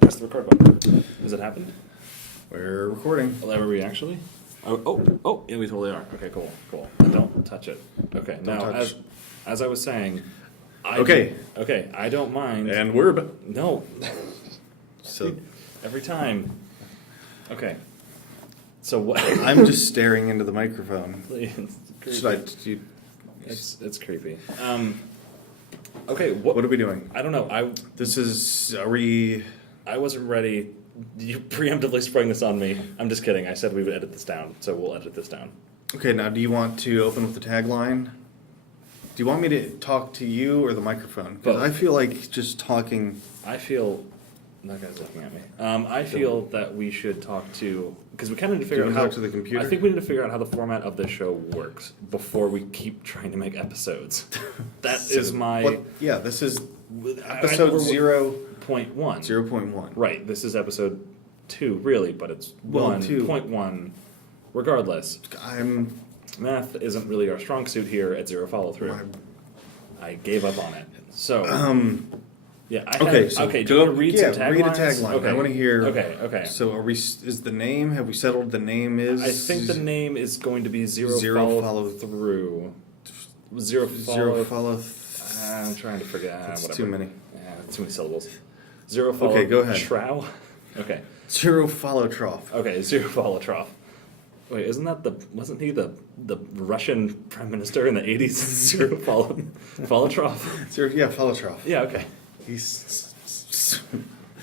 Press the record button. Has it happened? We're recording. Are we actually? Oh, yeah, we totally are. Okay, cool. Don't touch it. Okay, now, touch. as I was saying, Okay. I don't mind. And we're No, so every time. Okay, so what? I'm just staring into the microphone. It's Should I? creepy. It's creepy. Okay, what What are we doing? I don't know. This is. Are we? I wasn't ready. You preemptively sprung this on me. I'm just kidding. I said we would edit this down, so we'll edit this down. Okay. Now, do you want to open with the tagline? Do you want me to talk to you or the microphone? Because Both. I feel like just talking. I feel that guy's looking at me. I feel that we should talk to because we kind of need to figure Do out you how talk to the computer? I think we need to figure out how the format of this show works before we keep trying to make episodes. That is my What, yeah, this is we're- episode 0.1. 0.1. Right. This is episode 2, really, but it's Well, 1.1. Regardless, I'm. math isn't really our strong suit here at Zero Follow Through. I gave up on it. So yeah. Okay. So okay. Do you want to read some taglines? Read a tagline. Okay. I want to hear. Okay. So are we? Is the name? Have we settled the name? Is I think the name is going to be Zero Follow Follow Through. Zero Zero Follow. follow. I'm trying to forget. That's Whatever. too many. Yeah, too many syllables. Zero Follow. Okay, go ahead. Trow. Okay. Zero follow trough. Okay. Zero Follow Trough. Wait, wasn't he the Russian prime minister in the 80s? Zero Follow Trough. Follow trough. Yeah. Okay. He's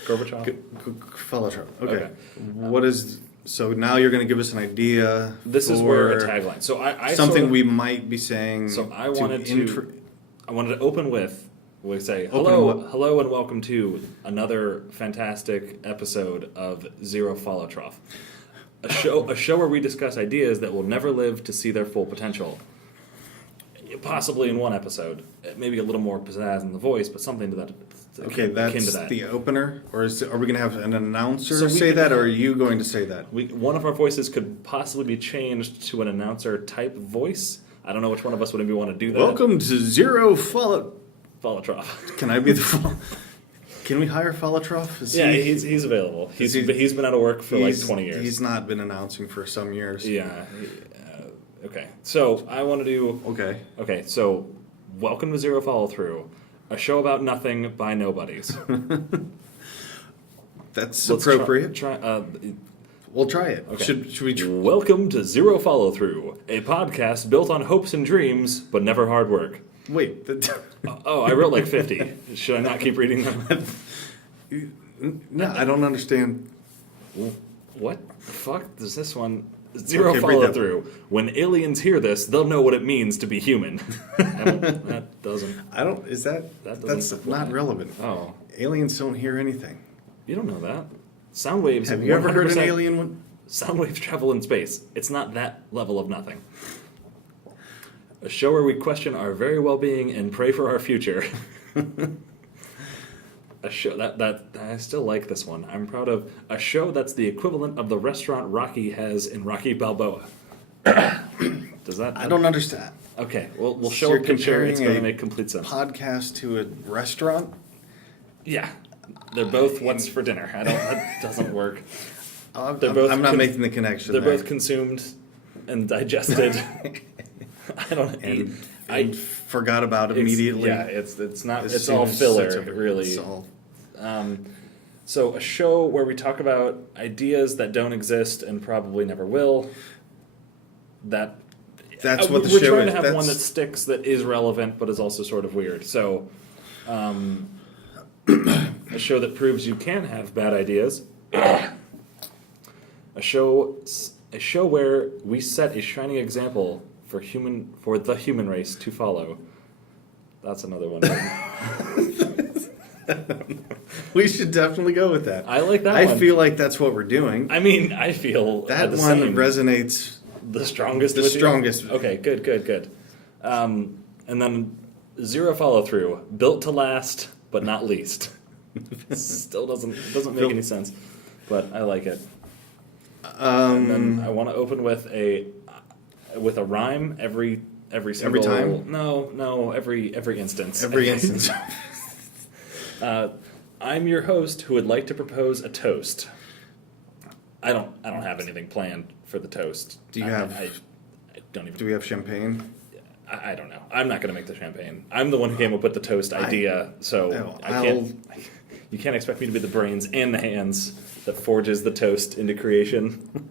Gorbachev. follow trough. Okay. Okay. What is? So now you're going to give us an idea. This is where a tagline. So I something sort of- we might be saying. So I wanted to open with, we say, Open hello and welcome to another fantastic episode of Zero Follow Trough. A show where we discuss ideas that will never live to see their full potential. Possibly in one episode. Maybe a little more pizzazz in the voice, but something to that. Okay, akin to that's that. the opener, or are we going to have an announcer So we say can that, or have- are you going to say that? One of our voices could possibly be changed to an announcer type voice. I don't know which one of us would maybe want to do that. Welcome to Zero Follow. Follow Trough. Can I be the? Can we hire Falatroff? Yeah, he's available. He's been out of work for like 20 years. He's not been announcing for some years. Yeah. Okay. So I want to do. Okay. Okay. So welcome to Zero Follow Through, a show about nothing by nobodies. That's Let's appropriate. We'll try it. Okay. Should we? Welcome to Zero Follow Through, a podcast built on hopes and dreams, but never hard work. Wait. Oh, I wrote like 50. Should I not keep reading them? No, I don't understand. What the fuck is this one? Zero Okay, read follow that. through. When aliens hear this, they'll know what it means to be human. That doesn't. I don't. Is that? That doesn't That's apply. not relevant. Oh, Aliens don't hear anything. you don't know that. Sound waves. Have you ever heard an 100% alien one? Sound waves travel in space. It's not that level of nothing. A show where we question our very well-being and pray for our future. A show that I still like this one. I'm proud of a show that's the equivalent of the restaurant Rocky has in Rocky Balboa. Does that? I don't understand. Okay, we'll So show you're a picture. It's comparing going to a make complete sense. Podcast to a restaurant. Yeah, they're both what's for dinner. That doesn't work. I'm both not con- making the connection. They're there. both consumed and digested. I don't eat. I forgot about it immediately. Yeah, it's not. As It's soon all as filler, it's over. really. It's all- So a show where we talk about ideas that don't exist and probably never will. That's what the we're show trying is. to have one that That's- sticks, that is relevant, but is also sort of weird. So, a show that proves you can have bad ideas. A show where we set a shining example for the human race to follow. That's another one. We should definitely go with that. I like that I one. feel like that's what we're doing. I mean, I feel That the one same. resonates. The strongest. The with you? strongest. Okay, good. And then Zero Follow Through, built to last but not least. Still doesn't make any sense, but I like it. And then I want to open with a rhyme every single time? No, every instance. Every instance. I'm your host who would like to propose a toast. I don't have anything planned for the toast. Do you I don't even. Do we have champagne? I don't know. I'm not going to make the champagne. I'm the one who came up with the toast idea, so I can't. You can't expect me to be the brains and the hands that forges the toast into creation.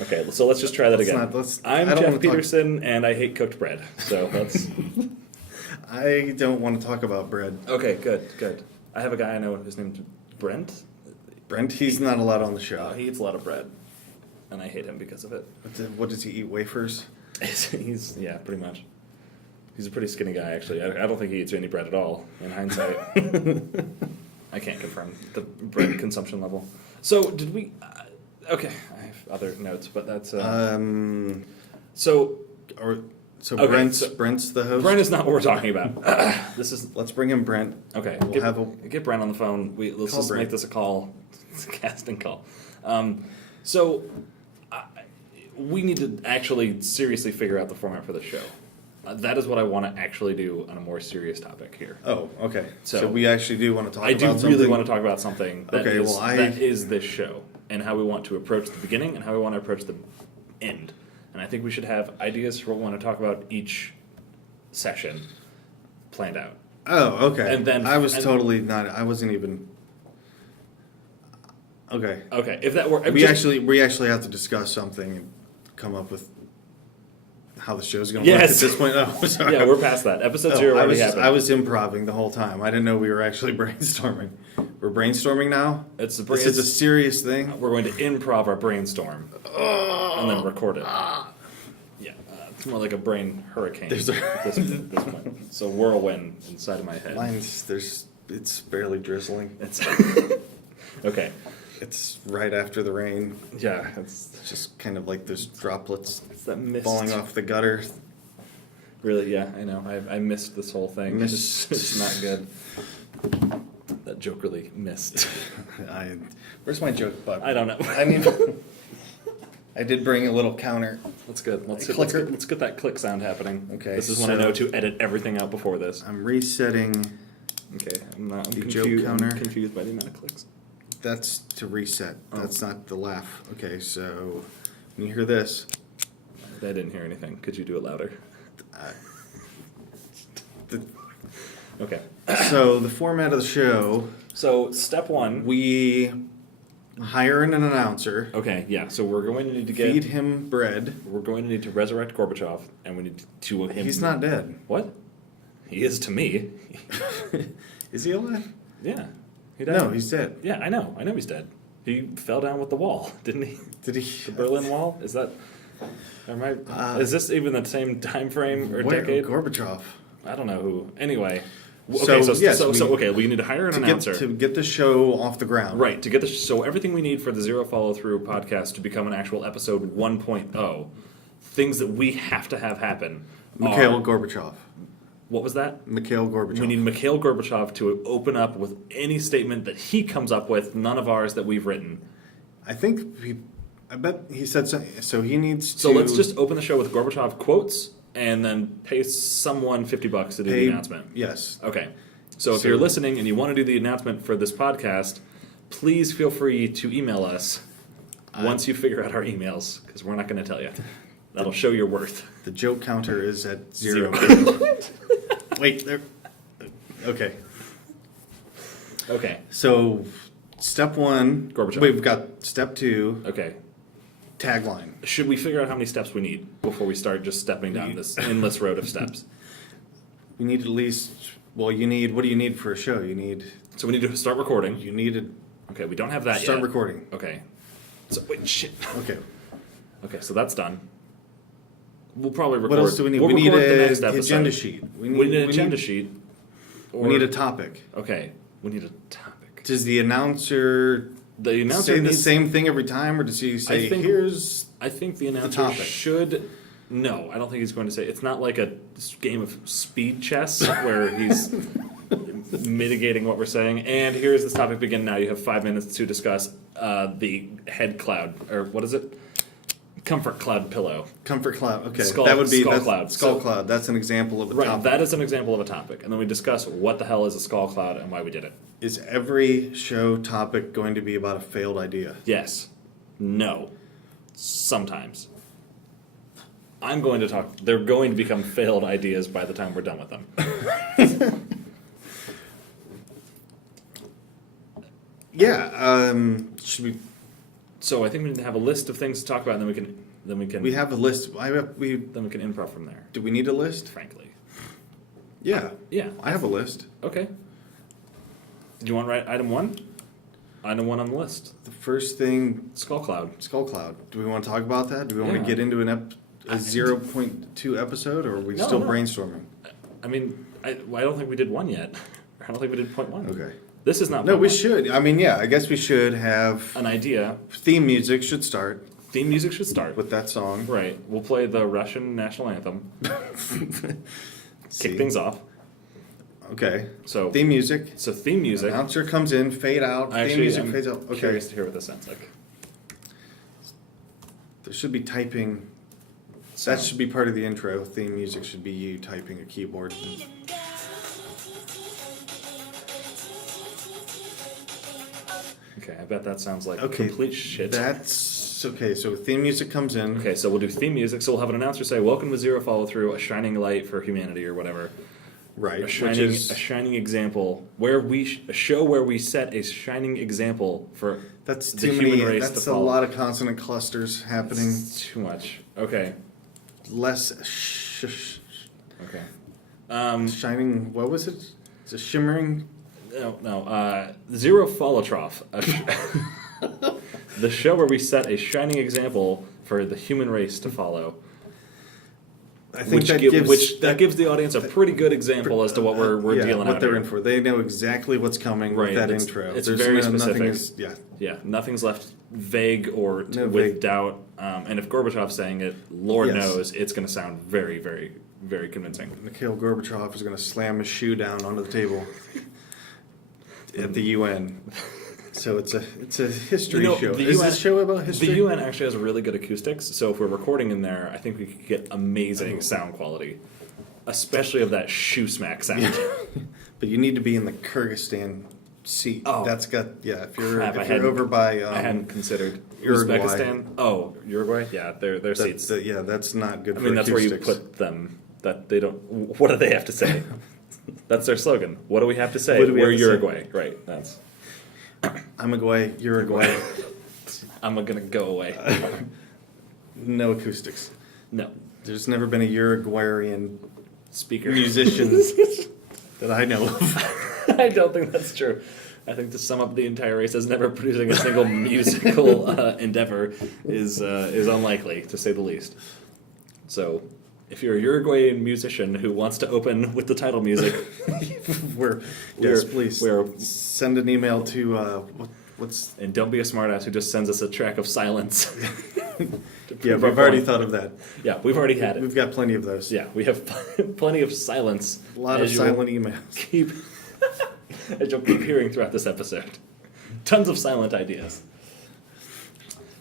Okay, so let's just try that again. I'm Jeff Peterson, and I hate cooked bread. So let's. I don't want to talk about bread. Okay, good. I have a guy I know. His name's Brent. Brent, he's not allowed on the show. He eats a lot of bread, and I hate him because of it. What does he eat? Wafers? He's pretty much. He's a pretty skinny guy, actually. I don't think he eats any bread at all. In hindsight, I can't confirm the bread consumption level. So did we? Okay, I have other notes, but that's. So. Okay, Brent's the host. Brent is not what we're talking about. This is. Let's bring in Brent. Okay, get Brent on the phone. Let's just make this a call. It's a casting call. We need to actually seriously figure out the format for the show. That is what I want to actually do on a more serious topic here. Oh, okay. So we actually do want to talk about something. I do really want to talk about something that that is this show, and how we want to approach the beginning and how we want to approach the end. And I think we should have ideas for what we want to talk about each session planned out. Oh, okay. And then I wasn't even. Okay. Okay, if that were we actually have to discuss something and come up with how the show's going to work at this point. Oh, sorry. Yeah, we're past that. Episode 0 already happened. I was improvising the whole time. I didn't know we were actually brainstorming. We're brainstorming now? This is a serious thing? We're going to improv our brainstorm and then record it. Yeah, it's more like a brain hurricane at this point. It's a whirlwind inside of my head. It's barely drizzling. Okay. It's right after the rain. Yeah, it's just kind of like those droplets that mist falling off the gutter. Really, yeah, I know. I missed this whole thing. It's not good. That joke really missed. Where's my joke button? I don't know. I did bring a little counter. That's good. Let's get that click sound happening. Okay. This is when I know to edit everything out before this. I'm resetting. Okay, I'm confused. Joke counter. I'm confused by the amount of clicks. That's to reset. That's not the laugh. Okay, so when you hear this. I didn't hear anything. Could you do it louder? Okay. So the format of the show. So step 1. We hire an announcer. Okay, yeah. So we're going to need to feed him bread. We're going to need to resurrect Gorbachev, and we need to him. He's not dead. What? He is to me. Is he alive? Yeah. No, he's dead. Yeah, I know. I know he's dead. He fell down with the wall, didn't he? Did he? The Berlin Wall? Is that? Is this even the same time frame or decade? Gorbachev. I don't know who. Anyway. Okay, we need to hire an announcer to get the show off the ground. Right, to get so everything we need for the Zero Follow Through podcast to become an actual episode 1.0, things that we have to have happen. Mikhail Gorbachev. What was that? Mikhail Gorbachev. We need Mikhail Gorbachev to open up with any statement that he comes up with, none of ours that we've written. I bet he said so. So he needs to. So let's just open the show with Gorbachev quotes and then pay someone $50 to do the announcement. Yes. Okay. So if you're listening and you want to do the announcement for this podcast, please feel free to email us once you figure out our emails, because we're not going to tell you. That'll show your worth. The joke counter is at 0. Wait, there. Okay. Okay. So, step 1. Gorbachev. We've got step 2. Okay. Tagline. Should we figure out how many steps we need before we start just stepping down this endless road of steps? We need at least. Well, what do you need for a show? So we need to start recording. You need to. Okay, we don't have that yet. Start recording. Okay. So wait, shit. Okay. Okay, so that's done. We'll probably record. What else do we need? We'll we need the next an episode. agenda sheet. We need an agenda sheet. We need a topic. Okay, we need a topic. Does the announcer say the same thing every time, or does he say, I think the announcer should. No, I don't think he's going to say. It's not like a game of speed chess where he's mitigating what we're saying. And here's this topic begin now. You have 5 minutes to discuss the head cloud, or what is it? Comfort cloud pillow. Comfort cloud. Okay, Skull- that would be skull that's, cloud. Skull So- cloud. That's an example of a Right, topic. that is an example of a topic. And then we discuss what the hell is a skull cloud and why we did it. Is every show topic going to be about a failed idea? Yes. No. Sometimes. I'm going to talk. They're going to become failed ideas by the time we're done with them. Yeah. Should we? So I think we need to have a list of things to talk about, and then we can We have a list. We then we can improv from there. do we need a list? Frankly. Yeah. Yeah. I have a list. Okay. Do you want to write item 1? Item 1 on the list. The first thing, Skull cloud. Skull Cloud. Do we want to talk about that? Do we want Yeah. to get into a 0.2 episode, or are we No, still no. brainstorming? I mean, I don't think we did 1 yet. I don't think we did point 1. Okay. This is not No, point we 1. should. I mean, yeah. I guess we should have An idea. theme music. Should start Theme music should start. with that song. Right. We'll play the Russian national anthem. See? Kick things off. Okay. So Theme music. theme music. Announcer comes in, fade out. Theme music I'm fades out. Okay. curious to hear what this sounds like. There should be typing. That should be part of the intro. Theme music should be you typing a keyboard. Okay, I bet that sounds like Okay, complete shit. That's okay. So theme music comes in. Okay, so we'll do theme music. So we'll have an announcer say, "Welcome to Zero Follow Through, a shining light for humanity," or whatever. Right. A Which shining, is a shining example where a show where we set a shining example for that's the too human many. race That's to a follow. lot of consonant clusters happening. It's too much. Okay, Less okay. shining. What was it? It's a shimmering. No. Zero Follow Trough. The show where we set a shining example for the human race to follow. I think that gives the audience a pretty good example as to what we're yeah, dealing what out they're here. in for. They know exactly what's coming Right, with that it's- intro. it's very Nothing specific. is, yeah. Yeah, nothing's left vague or No with vague. doubt. And if Gorbachev's saying it, Lord Yes. knows it's going to sound very, very, very convincing. Mikhail Gorbachev is going to slam his shoe down onto the table at the UN. So it's a history show. the Is UN this show about history? The UN actually has really good acoustics, so if we're recording in there, I think we could get amazing sound quality, especially of that shoe smack sound. But you need to be in the Kyrgyzstan seat. Oh. That's got Crap, if you're over by I hadn't considered Uruguay. Uzbekistan. Oh, Uruguay. Yeah, their seats. that's not good. I mean, for that's where you acoustics. put them. That they don't. What do they have to say? That's their slogan. What do we have to say? What do we We're have to say? Uruguay. Right. That's. I'm away. Uruguay. I'm gonna go away. No acoustics. No. There's never been a Uruguayan Speaker. musician that I know of. I don't think that's true. I think to sum up the entire race as never producing a single musical endeavor is unlikely, to say the least. So, if you're a Uruguayan musician who wants to open with the title music, Yes, please. we're- Send an email to what's. and don't be a smartass who just sends us a track of silence. Yeah, prove our we've already point. thought of that. Yeah, we've already had it. We've got plenty of those. Yeah, we have plenty of silence. A lot of as you'll silent emails. Keep, as you'll keep hearing throughout this episode. Tons of silent ideas.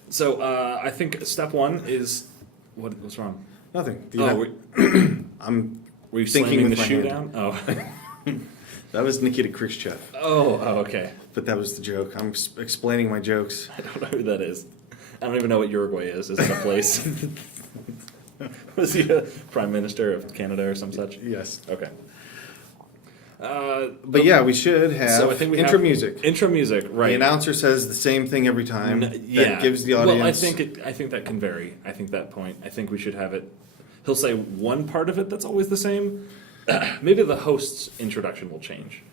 So I think step 1 is what's wrong? Nothing. I'm Were you thinking slamming with the my shoe hand. down? Oh, That was Nikita Khrushchev, oh, okay. but that was the joke. I'm explaining my jokes. I don't know who that is. I don't even know what Uruguay is. Is it a place? Was he a prime minister of Canada or some such? Yes. Okay. But yeah, we should have So I think we intro have music. Intro music, right? The announcer says the same thing every time. Yeah. That gives the audience. Well, I think that can vary. I think that point. I think we should have it. He'll say one part of it that's always the same. Maybe the host's introduction will change.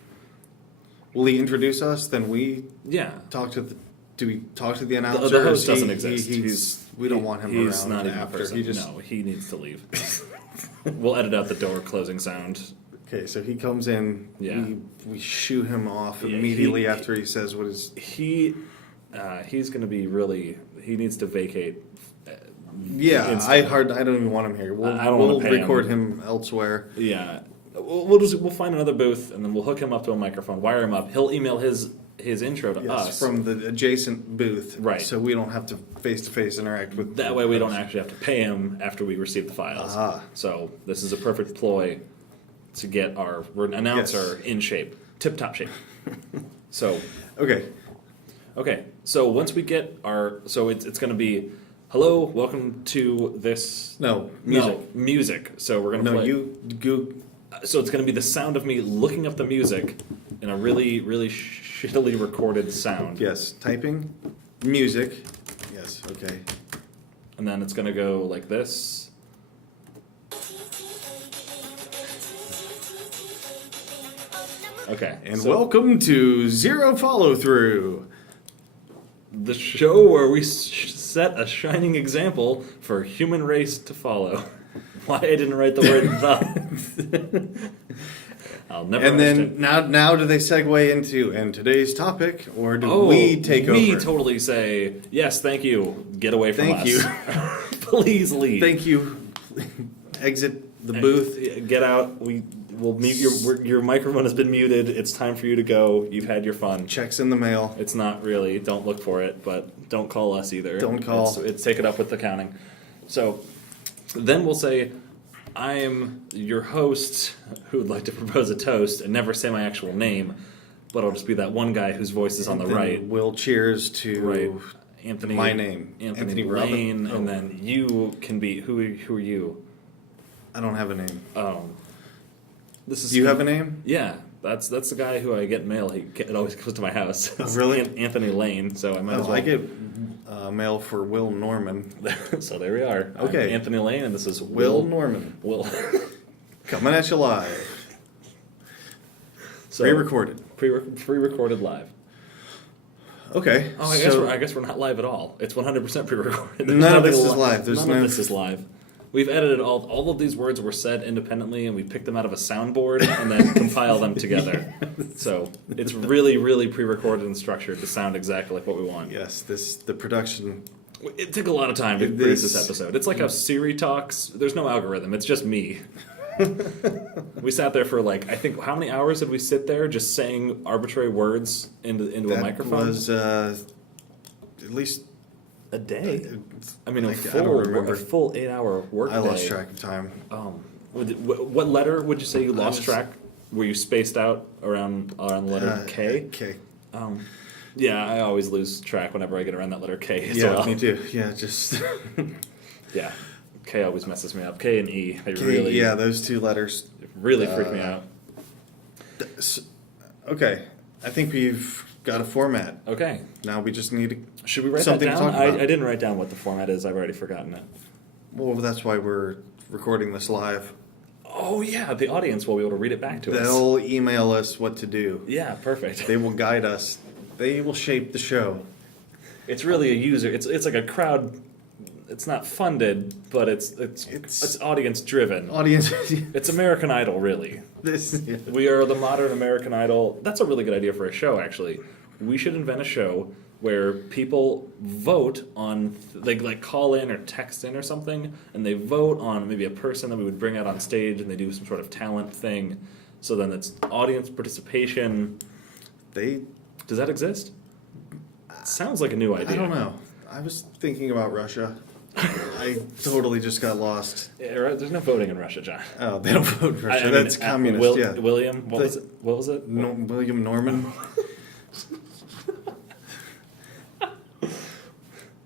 Will he introduce us? Then we Yeah. talk to the. Do we talk to the announcer? The or host is he- doesn't he- exist. we don't want him He's around not even a after. person. He just No, he needs to leave. We'll edit out the door closing sound. okay. So he comes in. Yeah. We shoo him off Yeah, immediately he- after he says what is. He's going to be really. He needs to vacate. Yeah, instantly. I don't even want him here. I don't wanna We'll pay record him elsewhere. Yeah, we'll find another booth and then we'll hook him up to a microphone, wire him up. He'll email his his intro to Yes, us. from the adjacent booth. Right. So we don't have to face-to-face interact with. That way, we don't actually have to pay him after we receive the files. Ah. So this is a perfect ploy to get our announcer in shape, tip-top shape. So Okay. So once we get it's going to be, hello, welcome to this. No, music. No, music. So we're going to No, play. you go. So it's going to be the sound of me looking up the music in a really, really shittily recorded sound. Yes, typing, music. Yes. Okay. And then it's going to go like this. Okay. And so welcome to Zero Follow Through. the show where we set a shining example for human race to follow. Why I didn't write the word the. I'll never And understand. then now do they segue into today's topic, or do we take we over? totally say, yes, thank you, get away from Thank us. you. Please leave. Thank you. Exit the booth. Get out. We'll mute your microphone has been muted. It's time for you to go. You've had your fun. Checks in the mail. It's not really. Don't look for it, but don't call us either. Don't call. It's take it up with accounting. So then we'll say, I am your host who would like to propose a toast and never say my actual name, but I'll just be that one guy whose voice is on the Then right. We'll cheers to Right. Anthony. my name. Anthony Robin. Lane, Oh. and then you can be who are you? I don't have a name. This is Do you have a name? Yeah, that's the guy who I get mail. It always comes to my house. Oh, really? Anthony Lane. So I might as Oh, well. I get mail for Will Norman. So there we are. I'm Okay. Anthony Lane, and this is Will Norman. Will. Coming at you live. So, Pre-recorded. Pre-recorded live. Okay. Oh, I guess we're not live at all. It's 100% pre-recorded. There's None of nothing this is live. There's none no- of this is live. We've edited all of these words were said independently, and we picked them out of a soundboard and then compile them together. So it's really, really pre-recorded and structured to sound exactly like what we want. Yes, the production. It took a lot of time to produce this episode. It's like how Siri talks. There's no algorithm. It's just me. We sat there for I think, how many hours did we sit there just saying arbitrary words into a That microphone? was at least. A day? I mean, I don't remember. a full 8-hour work I day. lost track of time. What letter would you say you lost was- track? Were you spaced out around letter K? K. Yeah, I always lose track whenever I get around that letter K as Yeah, well. me too. Yeah, just. Yeah, K always messes me up. K and E, they K, really, yeah, those two letters. really freak me out. Okay, I think we've got a format. Okay, Now we just need to. should we write Something that to down? talk I about. didn't write down what the format is. I've already forgotten it. Well, that's why we're recording this live. Oh yeah, the audience will be able to read it back to us. They'll email us what to do. Yeah, perfect. They will guide us. They will shape the show. It's really a user. It's like a crowd. It's not funded, but it's audience driven. Audience. It's American Idol, really. This. Yeah. We are the modern American Idol. That's a really good idea for a show, actually. We should invent a show where people vote on, like call in or text in or something, and they vote on maybe a person that we would bring out on stage, and they do some sort of talent thing. So then it's audience participation. They. Does that exist? Sounds like a new idea. I don't know. I was thinking about Russia. I totally just got lost. Yeah, right, there's no voting in Russia, John. Oh, they don't vote Russia. I mean, That's communist. Yeah. William, what was it? What was it? William Norman.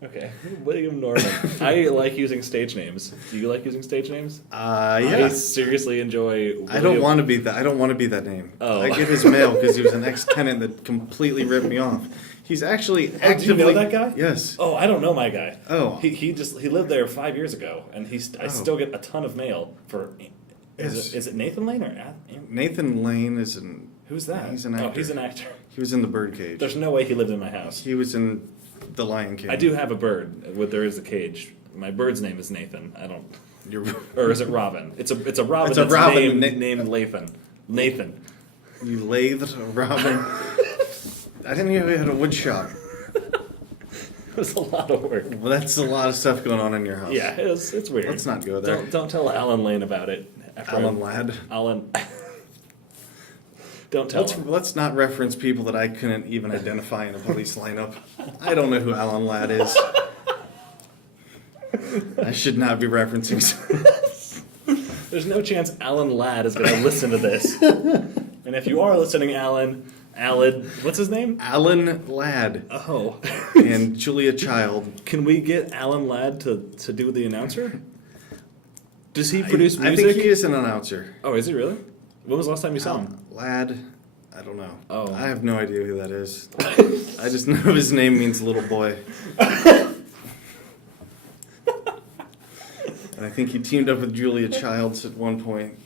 Okay, William Norman. I like using stage names. Do you like using stage names? Yeah. I seriously enjoy. I don't want to be that. I don't want to be that name. Oh. I get his mail because he was an ex-tenant that completely ripped me off. He's actually Do actively. you know that guy? Yes. Oh, I don't know my guy. Oh. he lived there 5 years ago, and I Oh. still get a ton of mail for. Yes. Is it Nathan Lane or Nathan Lane is an. who's that? He's an Oh, actor. he's an actor. He was in the Birdcage. There's no way he lived in my house. He was in The Lion King. I do have a bird. There is a cage. My bird's name is Nathan. I don't. You're, Or is it Robin? It's a Robin. It's a that's Robin. named Lathan. Nathan. you lathed a robin. I didn't know you had a wood shop. It was a lot of work. Well, that's a lot of stuff going on in your house. Yeah, it's weird. Let's not go there. Don't tell Alan Lane about it. After Alan Ladd. Alan. Don't tell him. Let's not reference people that I couldn't even identify in a police lineup. I don't know who Alan Ladd is. I should not be referencing. There's no chance Alan Ladd is going to listen to this. And if you are listening, Alan, what's his name? Alan Ladd Oh. and Julia Child. Can we get Alan Ladd to do the announcer? Does he produce I music? think he is an announcer. Oh, is he really? When was the last time you saw him? Ladd, I don't know. Oh. I have no idea who that is. I just know his name means little boy. And I think he teamed up with Julia Childs at one point.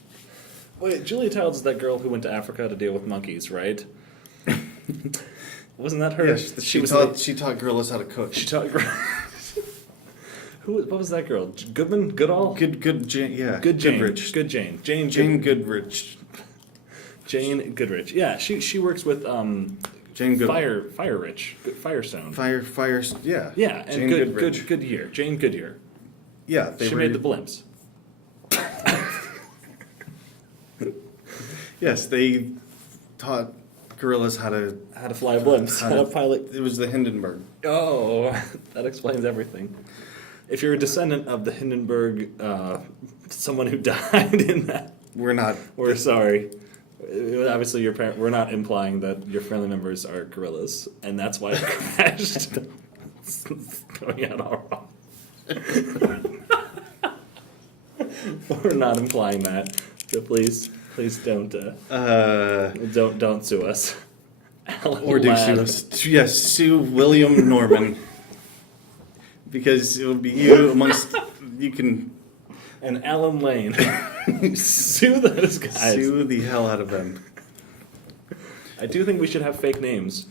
Wait, Julia Childs is that girl who went to Africa to deal with monkeys, right? Wasn't that her? Yes, she taught gorillas how to cook. She taught. What was that girl? Goodman? Goodall? Good Jane, yeah. Good Jane. Goodrich. Good Jane. Jane Goodrich. Jane Goodrich. Yeah, she works with Jane Goodall. Firestone. Fire, yeah. Yeah, and Jane Goodrich. Goodyear. Jane Goodyear. Yeah, She made the blimps. Yes, they taught gorillas how to fly blimps. how How to to- pilot. It was the Hindenburg. Oh, that explains everything. If you're a descendant of the Hindenburg, someone who died in that, We're not. we're sorry. Obviously, your parent. We're not implying that your family members are gorillas, and that's why it crashed. It's going out all wrong. We're not implying that. So please don't sue us. Alan Or do Ladd. sue us. Yes, sue William Norman. Because it would be you amongst. You can And Alan Lane. Sue those guys. sue the hell out of them. I do think we should have fake names.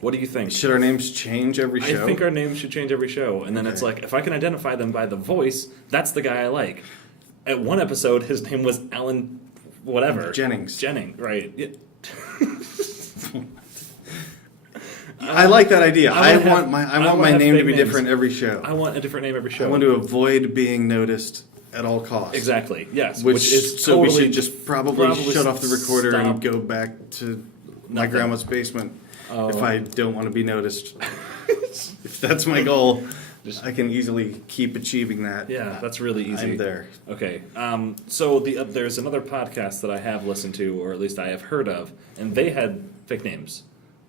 What do you think? Should our names change every show? I think our names should change every show, and then it's Okay. like if I can identify them by the voice, that's the guy I like. At one episode, his name was Alan, whatever Jennings, right? Yeah. I like that idea. I wanna want have- my I wanna my have name to fake be names. different every show. I want a different name every show. I want to avoid being noticed at all costs. Exactly. Yes. Which is so totally we should just probably shut off the recorder stop. and go back to my Nothing. grandma's basement Oh. if I don't want to be noticed. If that's my goal, Just- I can easily keep achieving that. Yeah, that's really easy. I'm there. Okay. So there's another podcast that I have listened to, or at least I have heard of, and they had fake names.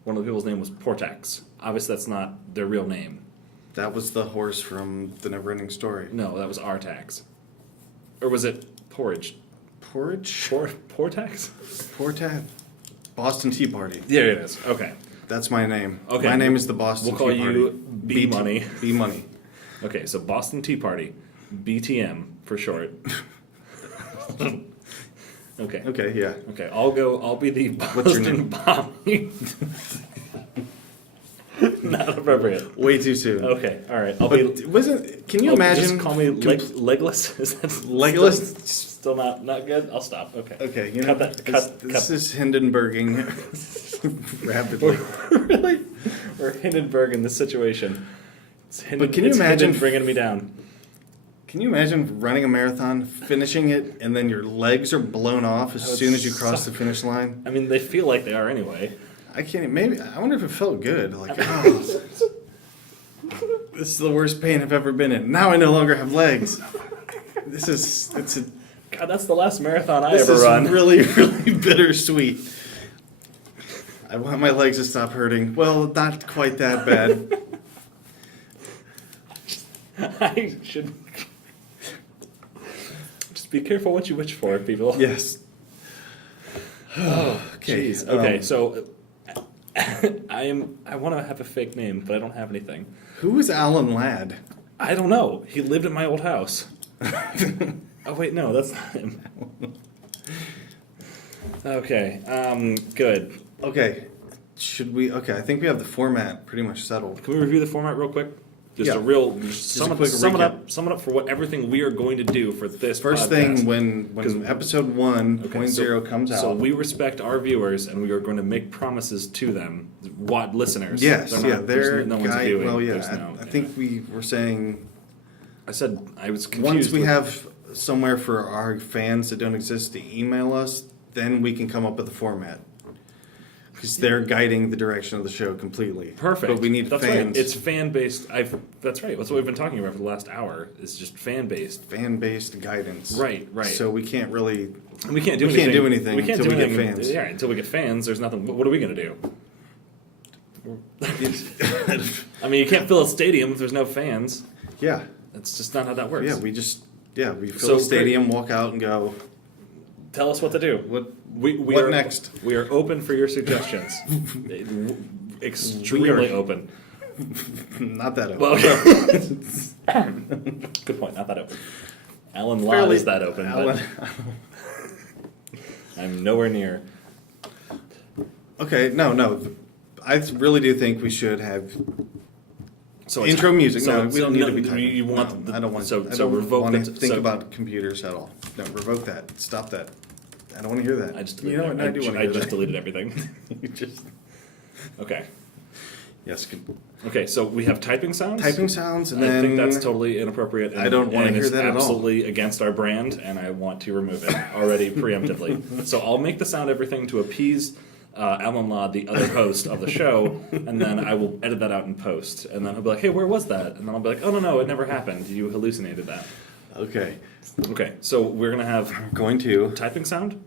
One of the people's name was Portax. Obviously, that's not their real name. That was the horse from the Neverending Story. No, that was Artax. Or was it Porridge? Porridge? Portax? Portat? Boston Tea Party. There it is. Okay. That's my name. Okay. My name is the Boston We'll call Tea Party. you B Money. B Money. Okay, so Boston Tea Party. BTM for short. Okay. Okay, yeah. Okay, I'll be the What's your Boston Bommy. Not appropriate. Way too soon. Okay, all right. I'll But be. wasn't? Can you Just imagine? call me Legless. Is that Legless? Still not good. I'll stop. Okay. Okay, you know, Cut that. this is Hindenburging rapidly. Really, we're Hindenburg in this situation. But can you imagine bringing me down? Can you imagine running a marathon, finishing it, and then your legs are blown off as That would soon as you cross the suck. finish line? I mean, they feel like they are anyway. I can't. Maybe I wonder if it felt good. Like, oh, this is the worst pain I've ever been in. Now I no longer have legs. It's a. God, that's the last marathon I This ever is run. really, really bittersweet. I want my legs to stop hurting. Well, not quite that bad. I should just be careful what you wish for, people. Yes. Okay. Jeez. Okay, so I want to have a fake name, but I don't have anything. Who is Alan Ladd? I don't know. He lived in my old house. Oh wait, no, that's not him. Okay. Good. Okay. Should we? Okay, I think we have the format pretty much settled. Can we review the format real quick? Just Yeah. a real Just sum a quick it recap. sum it up for what everything we are going to do for this First podcast. thing, when 'Cause- episode 1.0 comes out. So we respect our viewers, and we are going to make promises to them. What listeners? yes, not- they're there's no one's guy. viewing. Well, yeah. There's no- I think we were saying I said I was confused. once we with- have somewhere for our fans that don't exist to email us, then we can come up with a format. Because they're guiding the direction of the show completely. Perfect. But we need That's fans. Right. It's fan based. That's right. That's what we've been talking about for the last hour. Is just fan based. Fan-based guidance. Right. So we can't really... We can't do We anything. can't do anything We can't until do we get anything. fans. Yeah, until we get fans. There's nothing. What are we gonna do? I mean, you can't fill a stadium if there's no fans. yeah. That's just not how that works. Yeah, we fill So the stadium, walk out and go, Tell us what to do. what What next? We are open for your suggestions. Extremely open. Not that open. Well, good point. Not that open. Alan Law Fairly- is that open, Alan- but I'm nowhere near. Okay, no. I really do think we should have So intro music. No, it's- we don't need no, to be typing. You want? No, the, I don't want. So I so don't revoke want the, to think so about computers at all. No, revoke that. Stop that. I don't want to hear that. I just you deleted, know what? I do want to I hear just that. deleted everything. You just Okay. yes. Good. Okay. So we have typing sounds. Typing sounds, and I then think that's totally inappropriate. And, I don't wanna and hear it's that at all. absolutely against our brand, and I want to remove it already preemptively. So I'll make the sound everything to appease Alan Law, the other host of the show, and then I will edit that out in post. And then he'll be like, "Hey, where was that?" And then I'll be like, "Oh no, it never happened. You hallucinated that." okay. Okay. So we're gonna have I'm going to typing sound,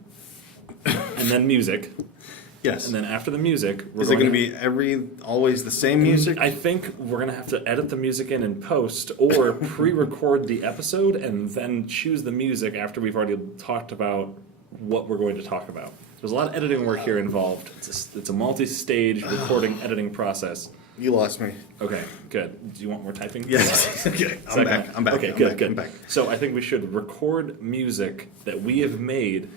and then music, yes. and then after the music, we're Is it going to be always the same music? I think we're gonna have to edit the music in post, or pre-record the episode and then choose the music after we've already talked about what we're going to talk about. There's a lot of editing work here involved. It's a multi-stage recording editing process. You lost me. Okay, good. Do you want more typing? Yes. Okay. I'm Second. back. I'm back. Okay, I'm good, back. good. I'm back. So I think we should record music that we have made.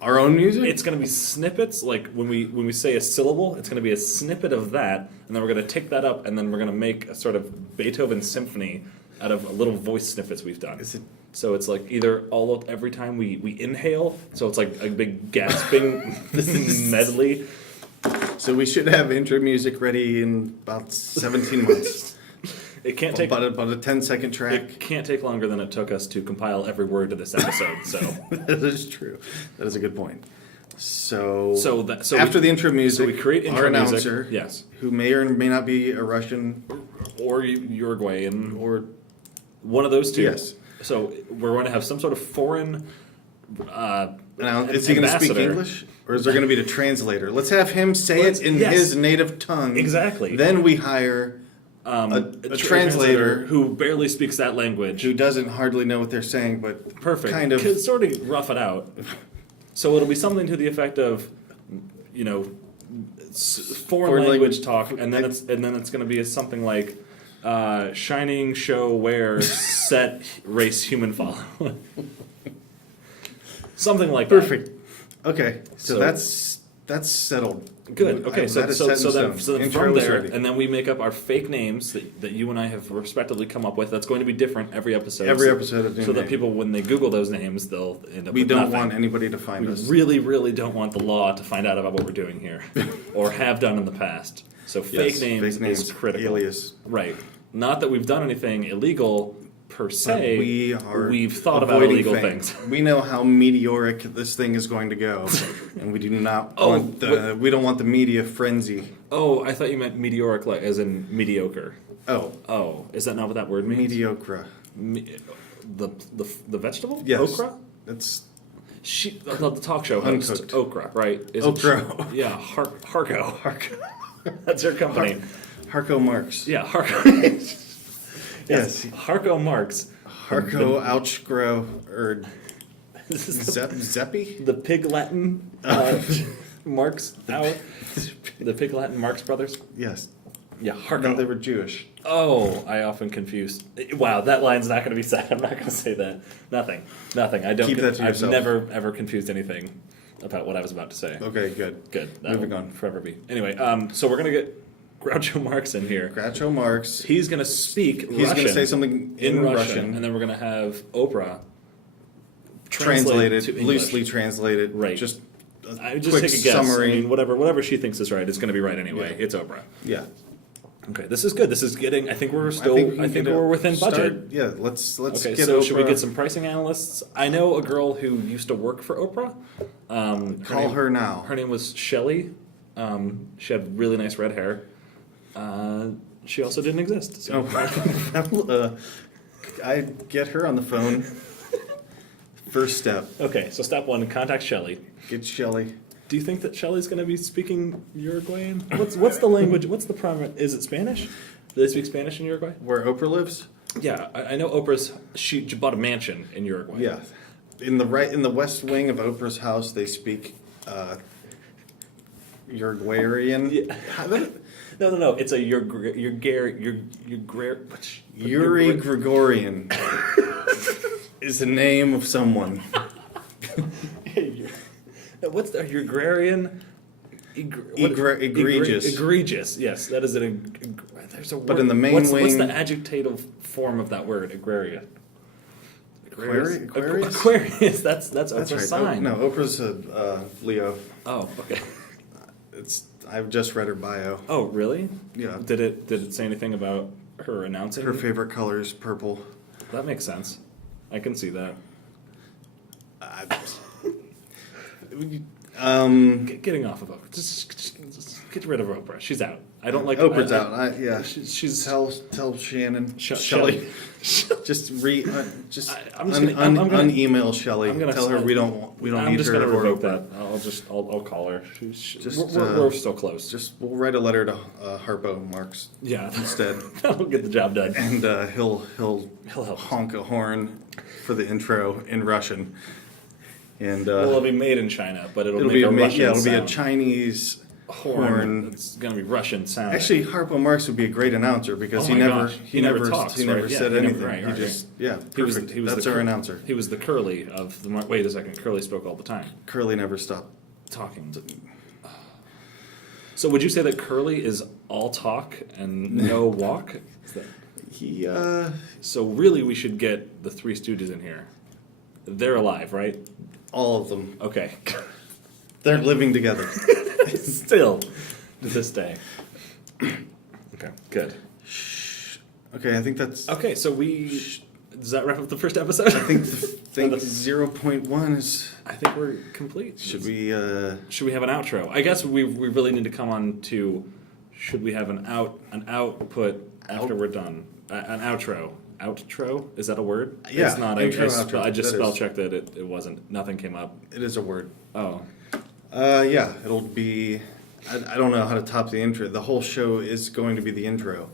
Our own music? It's going to be snippets. Like when we say a syllable, it's going to be a snippet of that, and then we're going to take that up, and then we're going to make a sort of Beethoven symphony out of little voice snippets we've done. Is it- So it's like either every time we inhale, so it's like a big gasping medley. So we should have intro music ready in about 17 months. It can't take about a 10-second track. it can't take longer than it took us to compile every word to this episode. So That is true. That is a good point. So, so after we, the intro music, so we create intro our music, announcer, yes, who may or may not be a Russian or Uruguayan, or one of those two. Yes. So we're going to have some sort of foreign. now, is he going to speak ambassador. English, or is there going to be the translator? Let's have him say Let's- it in yes. his native tongue. Exactly. Then we hire a translator who barely speaks that language. who doesn't hardly know what they're saying, but Perfect. kind of. Could sort of rough it out. So it'll be something to the effect of, foreign Foreign language language. talk, and then it's going to be something like, shining show where set race human follow. Something like that. Perfect. Okay, so So- that's settled. Good. Okay. So That is so set in so then, stone. so then Intro from is there, ready. and then we make up our fake names that you and I have respectively come up with. That's going to be different every episode. Every so- episode of New so that Name. people, when they Google those names, they'll end up. We with don't nothing. want anybody to find We us. really, really don't want the law to find out about what we're doing here, or have done in the past. So Yes, fake names is critical. alias. Right. Not that we've done anything illegal per se. We've thought about avoiding illegal fame. things. We know how meteoric this thing is going to go, and we do not Oh, want we don't want the media frenzy. Oh, I thought you meant meteoric, like as in mediocre. Oh, Oh, is that not what that word means? mediocre. The vegetable? Yes, Okra? That's The talk show host. Uncooked. Okra, right? Is Okra. It, yeah, Harco. That's her company. Harco Marx. Yeah, Harco. Yes. Harco Marx. Harco Ouchgrow or This is the, Zeppi. the Pig Latin Marx out. The Pig Latin Marx brothers. Yes. Yeah, Harco. No, they were Jewish. Oh, I often confuse. Wow, that line's not going to be said. I'm not going to say that. Nothing. I don't. Keep that to I've yourself. never ever confused anything about what I was about to say. Okay, good. Good. Moving That'll on. Forever be. Anyway, so we're gonna get Groucho Marx in here. Groucho Marx. He's gonna speak He's Russian going to say something in Russian, and then we're gonna have Oprah translated, to English. loosely translated. Right. Just I would just quick take a guess. summary. I mean, whatever she thinks is right, it's gonna be right anyway. Yeah. It's Oprah. Yeah. Okay, this is good. This is getting. I think we're still. we I can think get a we're within start. budget. Yeah, let's Okay, get so Oprah. should we get some pricing analysts? I know a girl who used to work for Oprah. Call her now. Her name was Shelly. She had really nice red hair. She also didn't exist. So. Oh, I'd get her on the phone. First step, Okay, so step one: contact Shelly. get Shelly. Do you think that Shelly's going to be speaking Uruguayan? What's the language? What's the primary? Is it Spanish? Do they speak Spanish in Uruguay? Where Oprah lives? Yeah, I know Oprah's. She bought a mansion in Uruguay. Yeah. In the west wing of Oprah's house, they speak Uruguayan. Yeah. No. It's a Yuri Gregorian is the name of someone. What's the agrarian? Egregious. Egregious. Yes, that is an. There's a word. But in the main what's wing- the adjective form of that word? Agrarian. Aquarius? Aquarius. That's That's Oprah's right. sign. No, Oprah's a Leo. Oh, okay. I've just read her bio. Oh, really? Yeah. Did it say anything about her announcing? Her favorite color is purple. That makes sense. I can see that. Getting off of Oprah. Just get rid of Oprah. She's out. I don't like Oprah's out. Yeah. She's Tell Shannon. Shelley. Just I'm just gonna- un-email Shelly. I'm gonna Tell her we don't I'm need just her gonna or revoke Oprah. that. I'll call her. Just, we're still close. We'll write a letter to Harpo Marx Yeah. instead, That'll get the job done. and he'll help. honk a horn for the intro in Russian, and Well, it'll be made in China, but it'll it'll make be a Russian it'll be a sound. Chinese horn. It's gonna be Russian sound. Actually, Harpo Marx would be a great announcer because Oh he my never gosh. he never talks, he never right? Yeah, said he never- anything. right, He right, just he was perfect. he was That's the our Cur- announcer. He was the Curly of the. Wait a second. Curly spoke all the time, Curly never stopped. talking. So would you say that Curly is all talk and no walk? Is that- He So really, we should get the Three Stooges in here. They're alive, right? all of them. Okay. They're living together. Still, to this day. Okay, good. Okay, I think that's. Okay, so does that wrap up the first episode? I think 0.1 is. I think we're complete. Should we? Should we have an outro? I guess we really need to come on to. Should we have an output after we're done? An outro. Outro? Is that a word? Yeah, It's not. intro, I outro. just That spell is. checked that it wasn't. Nothing came up. It is a word. Oh. Yeah, it'll be. I don't know how to top the intro. The whole show is going to be the intro.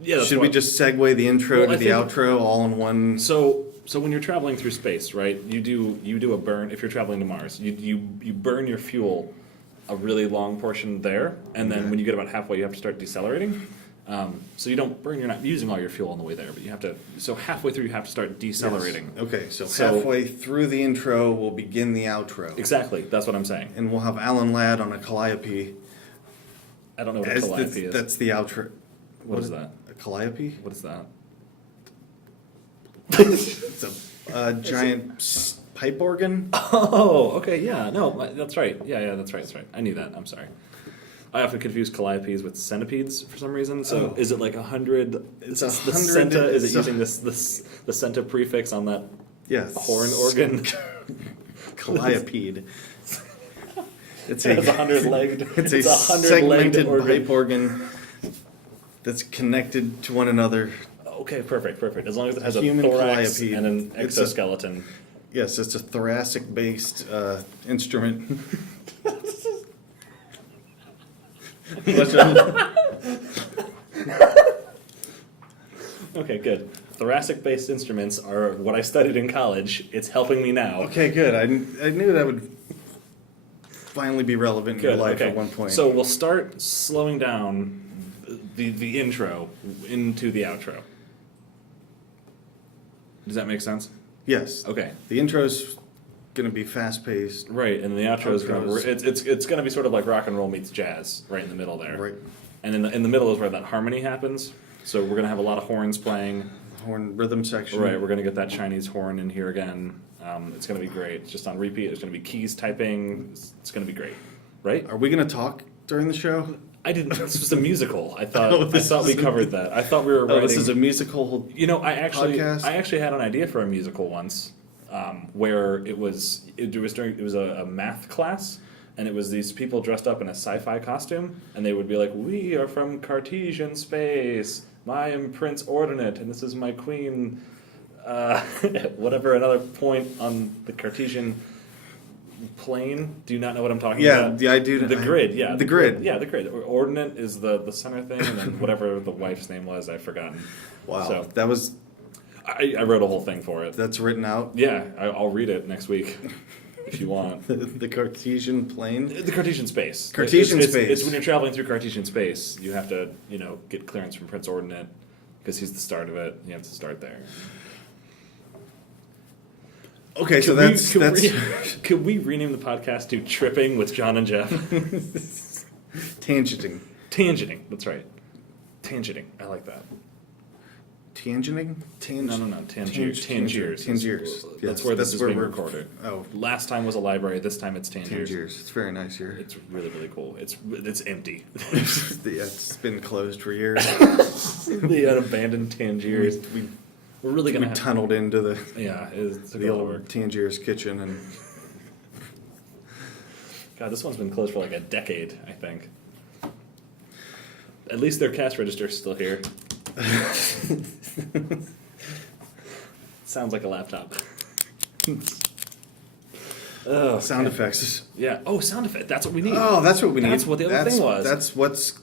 Yeah. That's Should we what- just segue the intro Well, to I the think- outro all in one? So when you're traveling through space, right? You do a burn. If you're traveling to Mars, you burn your fuel a really long portion there, and then Okay. when you get about halfway, you have to start decelerating. So you don't burn. You're not using all your fuel on the way there, but you have to. So halfway through, you have to start decelerating. Yes. Okay, so So- halfway through the intro, we'll begin the outro. Exactly. That's what I'm saying. And we'll have Alan Ladd on a calliope. I don't know what a As calliope is. That's the outro. What is that? A calliope? What is that? It's a giant pipe organ. Oh, okay, yeah, no, that's right. Yeah, that's right. I knew that. I'm sorry. I often confuse calliopes with centipedes for some reason. So Oh. is it like 100? It's the 100 centa. Is it so- using the centa prefix on that Yes. horn organ? Calliope. It's It's 100-legged. It's a 100-legged segmented organ. pipe organ that's connected to one another. Okay, perfect. As long as it has a Human thorax calliope. and an It's a- exoskeleton. Yes, it's a thoracic-based instrument. Okay, good. Thoracic-based instruments are what I studied in college. It's helping me now. Okay, good. I knew that would finally be relevant in your Good. life Okay. at one point. So we'll start slowing down the intro into the outro. Does that make sense? yes. Okay. The intro's going to be fast-paced. Right, and the outro is going to Outros. it's going to be sort of like rock and roll meets jazz, right in the middle there. Right. And in the middle is where that harmony happens. So we're going to have a lot of horns playing. Horn rhythm section. Right, we're going to get that Chinese horn in here again. It's going to be great. It's just on repeat. There's going to be keys typing. It's going to be great, right? Are we going to talk during the show? I didn't. This was a musical. I thought. Oh, I this thought we is a- covered that. I thought we were Oh, writing. this is a musical. You know, I podcast? actually had an idea for a musical once, where it was a math class, and it was these people dressed up in a sci-fi costume, and they would be like, "We are from Cartesian space. I am Prince Ordinate, and this is my queen." Whatever another point on the Cartesian plane. Do you not know what I'm talking Yeah, about? I do. The grid, yeah. The grid. Yeah, the grid. Ordinate is the center thing, and then whatever the wife's name was, I've forgotten. Wow, So that was I wrote a whole thing for it. that's written out. Yeah, I'll read it next week if you want. The Cartesian plane. The Cartesian space. Cartesian space. It's when you're traveling through Cartesian space, you have to, get clearance from Prince Ordinate because he's the start of it. You have to start there. Okay, so Could we rename the podcast to Tripping with John and Jeff? tangenting. Tangenting. That's right. Tangenting. I like that. Tangenting? No. Tangiers. Tangiers. Tangiers. That's Yes, where this that's is where being we're- recorded. Oh, Last time was a library. This time it's Tangiers. Tangiers. It's very nice here. It's really, really cool. It's empty. Yeah, it's been closed for years. The abandoned Tangiers. We're really We gonna have, tunneled into the it's a the lot of old work. Tangiers kitchen, and God, this one's been closed for like a decade, I think. At least their cash register's still here. Sounds like a laptop. Oh, sound effects. yeah. Oh, sound effect. That's what we need. Oh, that's what we need. That's what the other thing was. That's what's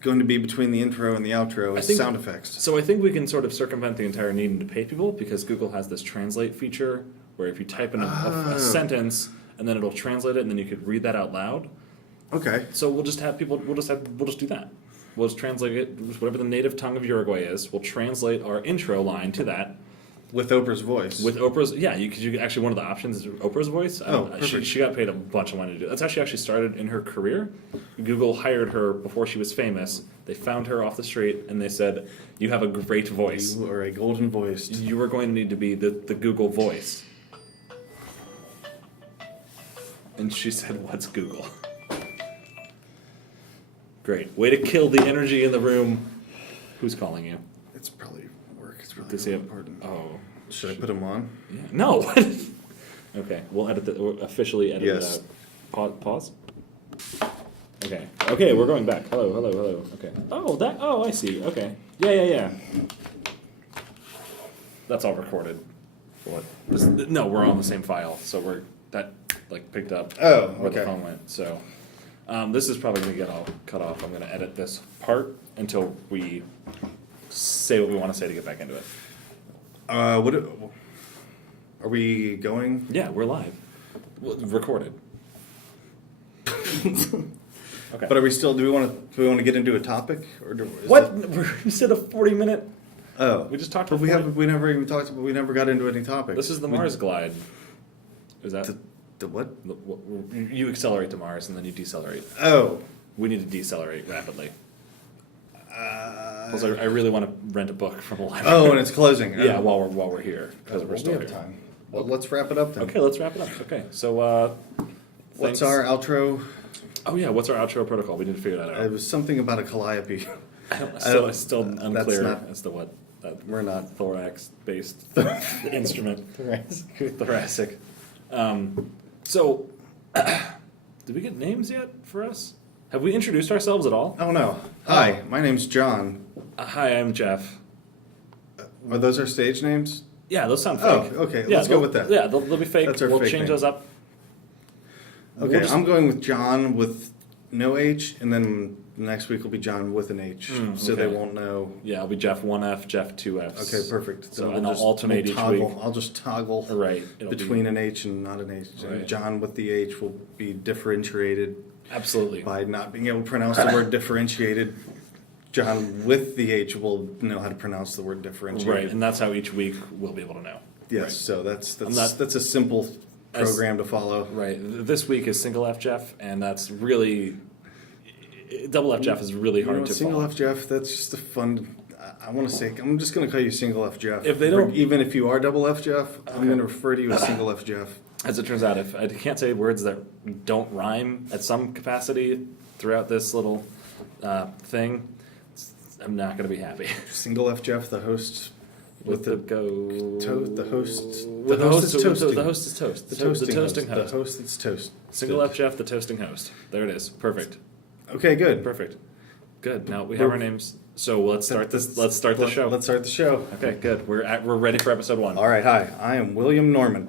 going to be between the intro and the outro is think- sound effects. So I think we can sort of circumvent the entire needing to pay people because Google has this translate feature where if you type in a sentence and then it'll translate it and then you could read that out loud. Okay. So we'll just have people. We'll just do that. We'll just translate it, whatever the native tongue of Uruguay is. We'll translate our intro line to that With Oprah's voice. with Oprah's. Yeah, you actually one of the options is Oprah's voice. Oh, she perfect. got paid a bunch of money to do. That's actually started in her career. Google hired her before she was famous. They found her off the street and they said, "You have a great voice. You are a golden voiced. You are going to need to be the Google voice." And she said, "What's Google?" Great. Way to kill the energy in the room. Who's calling you? It's probably work. It's really Does he have? important. Oh. Should I put him on? Yeah. No. Okay. We'll we'll officially edit Yes. it out. Pause. Okay. Okay. We're going back. Hello. Okay. Oh, I see. Okay. Yeah. That's all recorded. What? No, we're on the same file, so that picked up Oh, where the okay. phone went. So this is probably gonna get all cut off. I'm gonna edit this part until we say what we want to say to get back into it. What? Are we going? Yeah, we're live. Recorded. Okay. But are we still? Do we want to get into a topic or What? You said a 40-minute. Oh, We just talked But about we never even talked about. We never got into any topic. This is the Mars glide. Is that The what? you accelerate to Mars and then you decelerate? Oh. We need to decelerate rapidly. Plus, I really want to rent a book from a library. Oh, and it's closing. Yeah, while we're here because we're we still have here. time. Well, let's wrap it up then. Okay, let's wrap it up. Okay, so What's thanks. our outro? Oh yeah, what's our outro protocol? We need to figure that It out. was something about a calliope. I'm still unclear not- as to what that We're not. thorax-based instrument. Thoracic. Thoracic. So, did we get names yet for us? Have we introduced ourselves at all? Oh no. Hi, my name's John. Hi, I'm Jeff. Are those our stage names? Yeah, those sound Oh, fake. okay, Yeah, let's go with that. Yeah, they'll be fake. That's our we'll fake change name. those up. Okay, We'll just- I'm going with John with no H, and then next week will be John with an H, so they okay. won't know. Yeah, I'll be Jeff 1F, Jeff 2Fs. Okay, perfect. So, Then and we'll I'll just- alternate we'll each toggle. week. I'll just toggle Right. It'll between an H and not an H. And Right. John with the H will be differentiated Absolutely. by not being able to pronounce the word differentiated. John with the H will know how to pronounce the word differentiated. Right, and that's how each week we'll be able to know. Yes, so that's not- that's a simple As- program to follow. Right. This week is single F Jeff, and that's really double F Jeff is really You know hard what, to single follow. F Jeff, that's just a fun. I want to say, I'm just going to call you single F Jeff. If they don't- even if you are double F Jeff, I'm Okay. going to refer to you as single F Jeff. As it turns out, if I can't say words that don't rhyme at some capacity throughout this little thing, I'm not going to be happy. Single F Jeff, the host, with the the host. With The host is toasting. The host is toast. The The toasting toasting host. host. The host that's toast. Single F Jeff, the toasting host. There it is. Perfect. Okay, good. Perfect. Good. Now we have our names. So let's start this. Let's start the show. Let's start the show. Okay. Good. We're ready for episode 1. All right, hi. I am William Norman.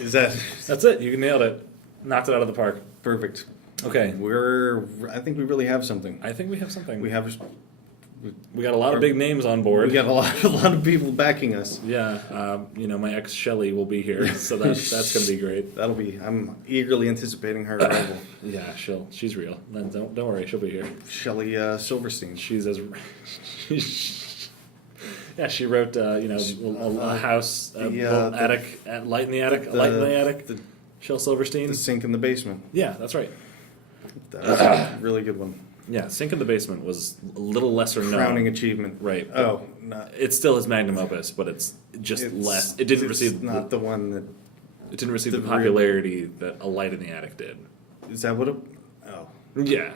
Is that That's it. You nailed it. Knocked it out of the park. perfect? Okay. I think we really have something. I think we have something. We have. We got a lot of big names on board. We got a lot of people backing us. Yeah. My ex Shelly will be here, so that's gonna be great. That'll be. I'm eagerly anticipating her arrival. Yeah. She's real. Then don't worry. She'll be here. Shelley Silverstein. She's as. Yeah, she wrote, a house, little attic, light in the attic, light in the attic. Shel Silverstein. The sink in the basement. Yeah, that's right. That was a really good one. Yeah, Sink in the Basement was a little lesser known. Crowning achievement. Right. Oh, not. It's still his magnum opus, but it's just less. It didn't receive. Not the one that. It didn't receive the the popularity that A Light in the Attic did. Is that what? Oh, Yeah.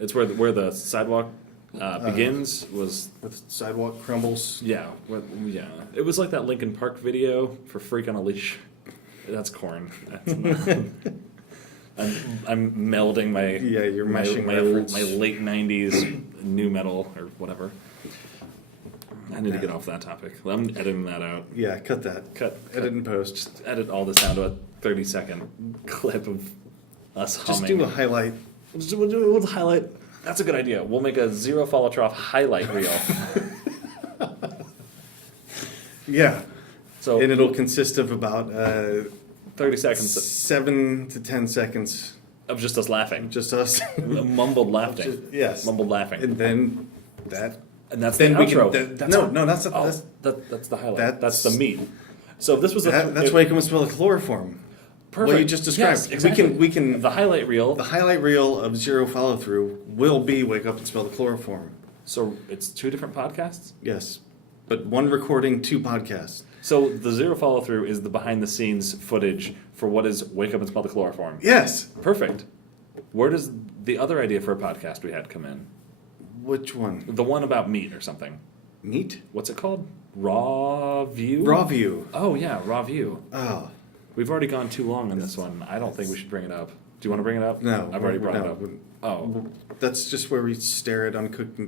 It's where the sidewalk begins was. with sidewalk crumbles. Yeah. It was like that Linkin Park video for Freak on a Leash. That's corn. That's not. I'm melding my You're my, meshing my, reference. my late '90s new metal or whatever. I need to get off that topic. I'm editing that out. Yeah, cut that. Cut. Edit and post. Just edit all this down to a 30-second clip of us Just humming. do a highlight. We'll highlight. That's a good idea. We'll make a zero follow trough highlight reel. Yeah, So and it'll consist of about 30 seconds 7 to 10 seconds. of just us laughing, Just us. mumbled laughing, Yes. mumbled laughing, And then that. and that's Then the we outro. can. That's No, that's that's the highlight. that's- That's the meat. So if this was that's why you can smell the chloroform. perfect. What you just described. Yes, exactly. We can. The highlight reel. The highlight reel of Zero Follow Through will be Wake Up and Smell the Chloroform. So it's 2 different podcasts. Yes. But one recording, 2 podcasts. So the zero follow through is the behind the scenes footage for what is Wake Up and Smell the Chloroform. Yes. Perfect. Where does the other idea for a podcast we had come in? Which one? The one about meat or something. Meat? What's it called? Raw View? Raw View. Oh, yeah, Raw View. Oh. We've already gone too long on this one. I don't think we should bring it up. Do you want to bring it up? No. I've already brought it no, up. we- Oh. That's just where we stare at uncooked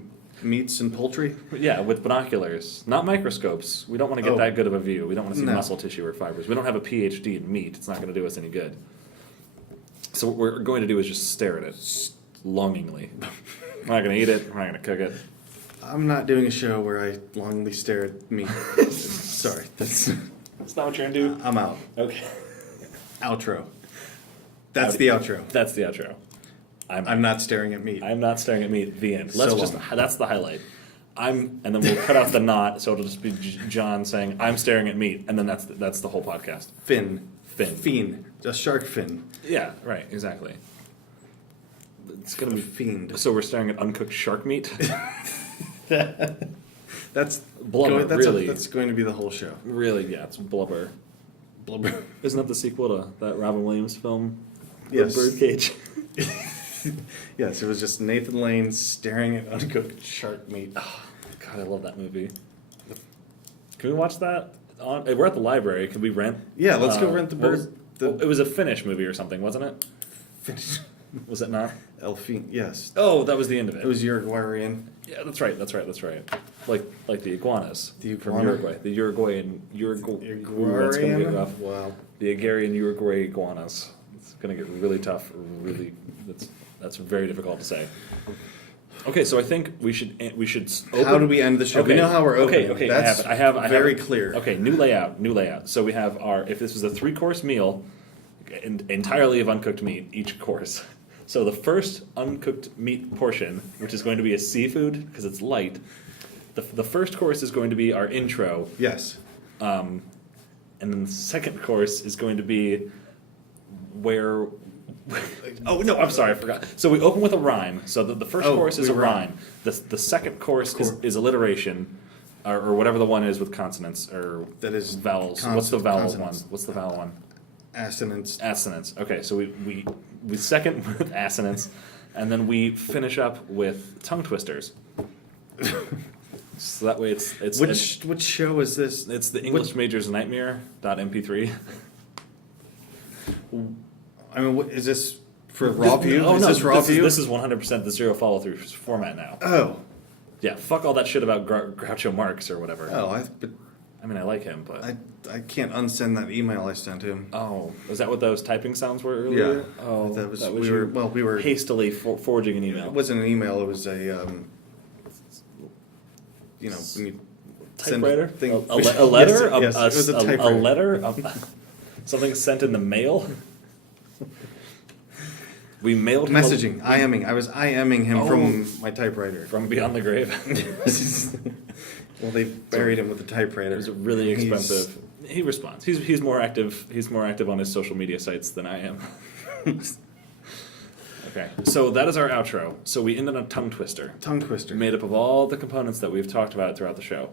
meats and poultry. Yeah, with binoculars, not microscopes. We don't want to get Oh. that good of a view. We don't want to see No. muscle tissue or fibers. We don't have a PhD in meat. It's not going to do us any good. So what we're going to do is just stare at it longingly. We're not going to eat it. We're not going to cook it. I'm not doing a show where I longingly stare at meat. Sorry. That's. That's not what you're going to do? I'm out. Okay. Outro. That's the outro. That's the outro. I'm not staring at meat. I'm not staring at meat. The end. Let's So just. long. That's the highlight. And then we'll cut out the knot, so it'll just be John saying, "I'm staring at meat," and then that's the whole podcast. Fin. Fin. Fiend. A shark fin. Yeah, right, exactly. It's gonna A be. fiend. So we're staring at uncooked shark meat. That's Blubber, really. That's going to be the whole show. Really, yeah, it's blubber. Blubber. Isn't that the sequel to that Robin Williams film? Yes. Birdcage. Yes, it was just Nathan Lane staring at uncooked shark meat. God, I love that movie. Can we watch that? We're at the library. Can we rent? Yeah, let's go rent the what was- bird. The it was a Finnish movie or something, wasn't it? Finnish. Was it not? Elfine. Yes. Oh, that was the end of it. It was Uruguayan. Yeah, that's right. Like the iguanas The from iguana? Uruguay. The Uruguayan Ooh, that's gonna get Uruguayan. rough. Wow. The Agarian Uruguay iguanas. It's gonna get really tough. That's very difficult to say. Okay, so I think we should open. How do we end the show? We know how we're opening. Okay, That's I have it. very clear. Okay, new layout. So we have if this was a 3-course meal, entirely of uncooked meat, each course. So the first uncooked meat portion, which is going to be a seafood because it's light, the first course is going to be our intro, Yes. and then the second course is going to be where. Oh no! I'm sorry, I forgot. So we open with a rhyme. So the first course is a rhyme. The second course is alliteration, or whatever the one is with consonants or That is vowels. What's the vowel consonants. one? What's the vowel one? Assonance. Assonance. Okay, so we we second with assonance, and then we finish up with tongue twisters. So that way it's Which show is this? it's the English Major's Nightmare.mp3. I mean, what, is this for raw view? Oh is no, this raw view? This is 100% the zero follow through format now. Oh. Yeah, fuck all that shit about Groucho Marx or whatever. Oh, but I mean, I like him, but I can't unsend that email I sent him. oh, was that what those typing sounds were earlier? Yeah. Oh, that was, you we were hastily forging an email. It wasn't an email. It was a when you send Typewriter? thing. A letter? Yes, it was a a typewriter. letter? Something sent in the mail? We mailed him Messaging, IMing. I was IMing him from my typewriter. from beyond the grave. Well, they buried him with the typewriter. It was really expensive. He responds. He's more active. He's more active on his social media sites than I am. Okay, so that is our outro. So we ended on a tongue twister, Tongue twister. made up of all the components that we've talked about throughout the show.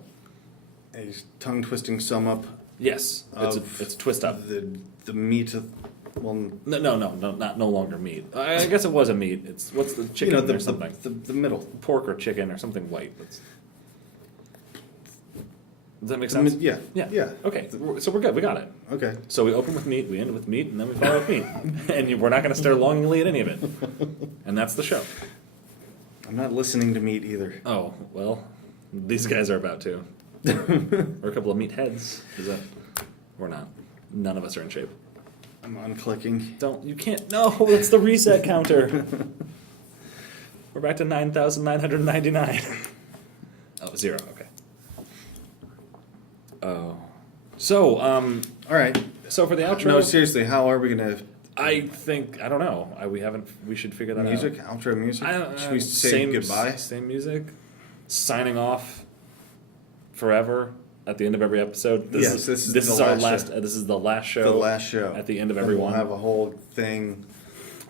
A tongue twisting sum up. Yes, it's Of a twist up. The meat of No, no longer meat. I guess it was a meat. It's what's the chicken or something? the middle. Pork or chicken or something white. Does that make The sense? yeah. Yeah. Okay, so we're good. We got it. Okay. So we open with meat, we end with meat, and then we follow with meat. And we're not going to stare longingly at any of it. And that's the show. I'm not listening to meat either. Oh, well, these guys are about to. We're a couple of meatheads. Is that? We're not. None of us are in shape. I'm unclicking. You can't. No, that's the reset counter. We're back to 9,999. Oh, 0. Okay. Oh. So, All right. so for the outro. No, seriously, how are we gonna I don't know. We should figure that music? out. Outro music? Should we say same, goodbye? Same music. Signing off forever at the end of every episode. Yes, this is the our last last. show. This is the last show. The last show. At the end of And every we'll one. have a whole thing.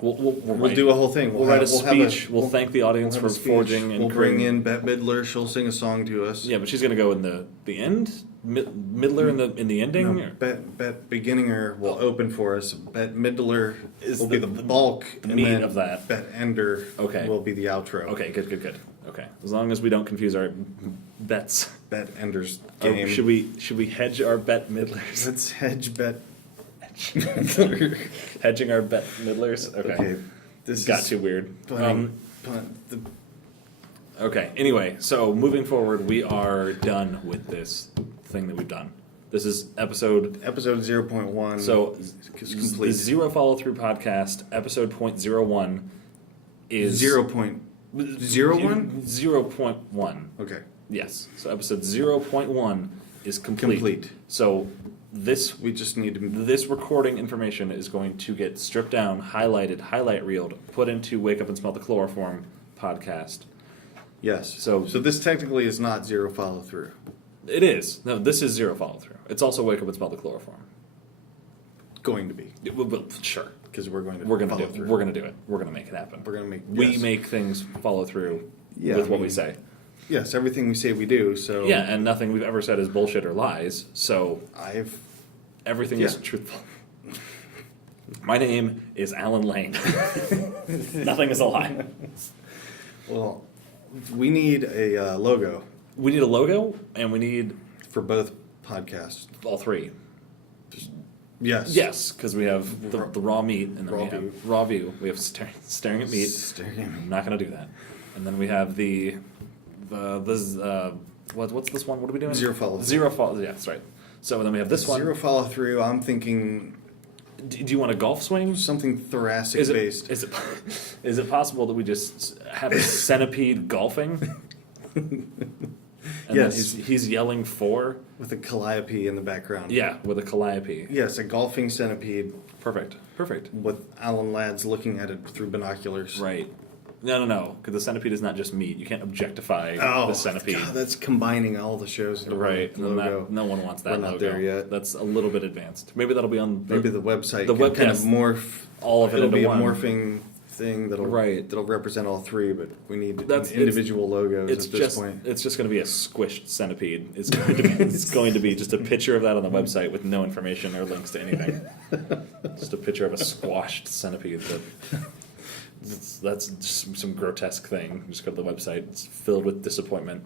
We'll do a whole thing. We'll write a have speech. We'll thank the audience have for a speech. forging and We'll bring creating- in Bette Midler. She'll sing a song to us. Yeah, but she's gonna go in the end. Midler in the ending. No, or- Bette Beginninger will open for us. Bette Midler Is will be the bulk. the and meat then of that. Bette Ender Okay. will be the outro. Okay, good. Okay, as long as we don't confuse our bets. Bette Ender's Or game. should we hedge our bet midlers? Let's hedge Bette. Hedging our bet midlers. Okay. This Got is too weird. the Okay. Anyway, so moving forward, we are done with this thing that we've done. This is episode. episode 0.1. So is the complete. Zero Follow Through podcast episode .01 is 0.01? 0.1. Okay. Yes. So episode 0.1 is complete. Complete. So this We just need to. this recording information is going to get stripped down, highlighted, highlight reeled, put into Wake Up and Smell the Chloroform podcast. Yes. So- So this technically is not zero follow through. It is. No, this is Zero Follow Through. It's also Wake Up and Smell the Chloroform. Going to be. Well, sure. Because we're going to We're gonna follow do it. through. We're gonna do it. We're gonna make it happen. We're gonna make. We yes. make things follow through Yeah, with I what we mean- say. Yes, everything we say we do. So Yeah, and nothing we've ever said is bullshit or lies. So I've. everything is Yeah. truthful. My name is Alan Lane. Nothing is a lie. Well, we need a logo We need a logo, and we need for both podcasts. all three. Yes. Yes, because we have the raw meat, and then Raw we have view. raw view. We have staring at meat. Staring at me. I'm not gonna do that. And then we have what's this one? What are we doing? Zero follow. Zero follow. Yeah, that's right. So then we have this one. Zero follow through. I'm thinking Do you want a golf swing? something thoracic Is it, based. is it possible that we just have a centipede golfing? And Yes. then he's yelling for. With a calliope in the background. Yeah, with a calliope. Yes, a golfing centipede Perfect. with Alan Ladd's looking at it through binoculars. Right. No. Because the centipede is not just meat. You can't objectify Oh, the centipede. God, that's combining all the shows. into one Right. And then logo. no one wants that We're not logo. there yet. That's a little bit advanced. Maybe that'll be on Maybe the website the can web- kind yes. of morph. all of it It'll into be one. a morphing thing that'll Right. that'll represent all three, but we need That's- individual logos It's at this just point. it's just going to be a squished centipede. It's going to be it's going to be just a picture of that on the website with no information or links to anything. Just a picture of a squashed centipede. That's just some grotesque thing. Just go to the website. It's filled with disappointment,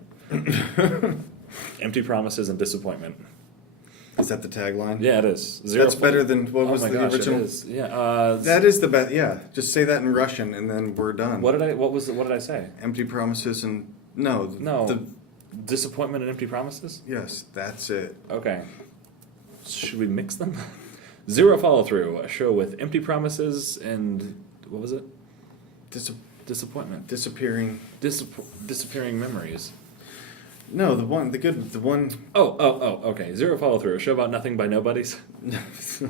empty promises, and disappointment. Is that the tagline? Yeah, it is. That's better than what was my the gosh, original? It is. Yeah. That is the best. Yeah, just say that in Russian, and then we're done. What did I say? Empty promises and no. No. Disappointment and empty promises? Yes, that's it. Okay. Should we mix them? Zero follow through, a show with empty promises and what was it? Disappointment. Disappearing. Disappearing memories. No, the one. Okay. Zero follow through, a show about nothing by nobodies.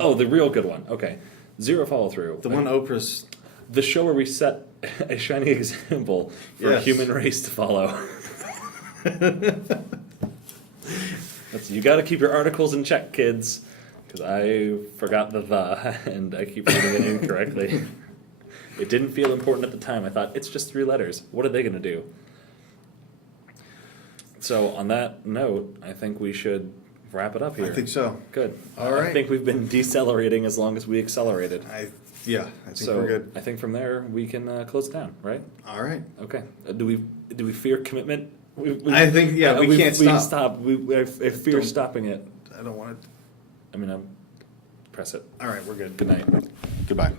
Oh, the real good one. Okay. Zero follow through. The one Oprah's. The show where we set a shining example for a Yes. human race to follow. You got to keep your articles in check, kids, because I forgot the and I keep reading it incorrectly. It didn't feel important at the time. I thought it's just 3 letters. What are they going to do? So on that note, I think we should wrap it up here. I think so. Good. All I right. think we've been decelerating as long as we accelerated. I think So we're good. I think from there we can close it down, right? All right. Okay. Do we fear commitment? I think we can't We stop. stop. I fear Don't- stopping it. I don't want to. I mean, press it. All right, we're good. Good night. Goodbye.